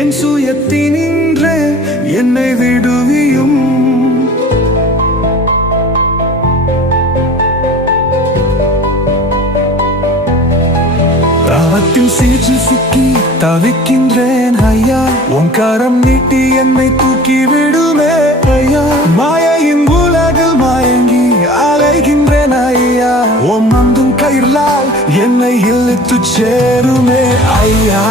என் சுயத்தினின்றே என்னை விடுவியும். தாவத்தின் சீற்றில் சிக்கி தவிக்கின்றேன் ஐயா. உன் கரம் நீட்டி என்னை தூக்கி விடுமே ஐயா. மாயையின் உலகில் மயங்கி அலைகின்றேன் ஐயா. உன் அந்தும் கயிர்லால் என்னை இழுத்து சேருமே ஐயா.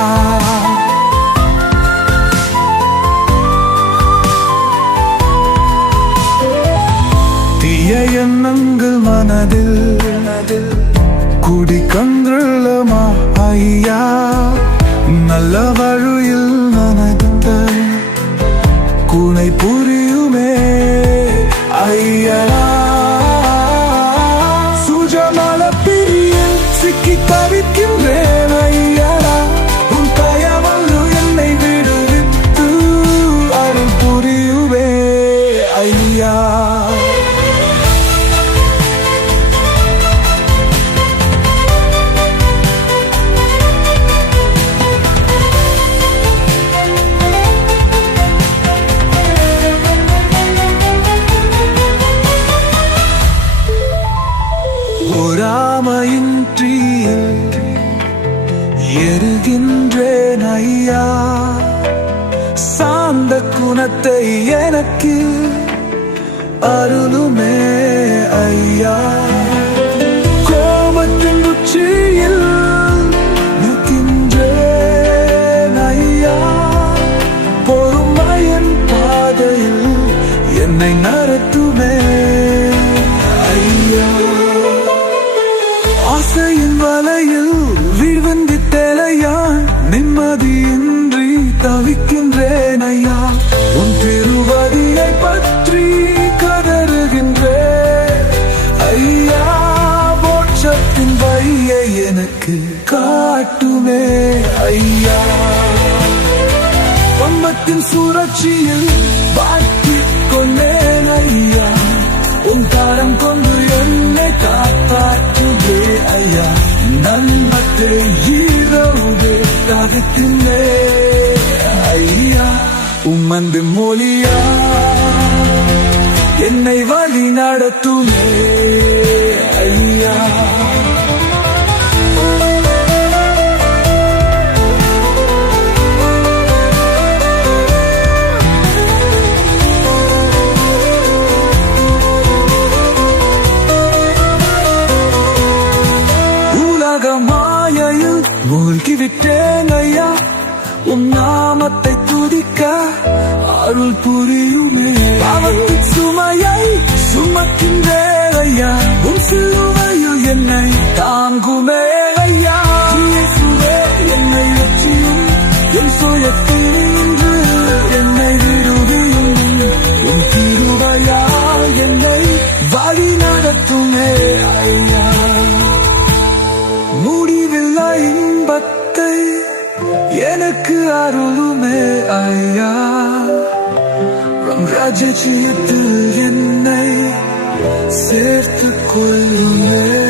எண்ணங்கள் மனதில் குடி கன்றுள்ளமா ஐயா? நல்ல வழியில் நனந்த குனை புரியுமே ஐயா சுஜமல பிரியில் சிக்கி தவிக்கின்றேன் எருகின்றேன் ஐயா. சாந்த குணத்தை எனக்கு அருளுமே ஐயா. கோபத்தின் உச்சியில் நிற்கின்றேன் ஐயா. பொறுமையின் பாதையில் என்னை நடத்துமே ஐயா. ஆசையின் வலையில் விழுந்து தேலையான் நிம்மதியின்றி தவிக்கின்றேன் ஐயா உன் திருவதியை பற்றி கதறுகின்றேன். ஐயா மோட்சத்தின் வழியை எனக்கு காட்டுமே. ஐயா பம்பத்தின் சுழற்சியில் பாட்டிக் ஈரவுவே ஐயா உம்மந்து மொழியா என்னை வழி நடத்துமே ஐயா. மூழ்கி விட்டேன் ஐயா. உன் நாமத்தை துதிக்க அருள் புரியுமே. பாவத்தின் சுமையை சுமக்கின்றேன் ஐயா. உன் சிலுவையில் என்னை தாங்குமே ஐயா. இயேசுவே என்னை வெற்றியும் என் சுயத்தினின்று என்னை விடுவியும். உன் திருவையால் என்னை வழி நடத்துமே ஐயா. மூடி இன்பத்தை எனக்கு அருளுமே ஐயா. ராஜ்யத்தில் என்னை சேர்த்து கொள்ளுமே.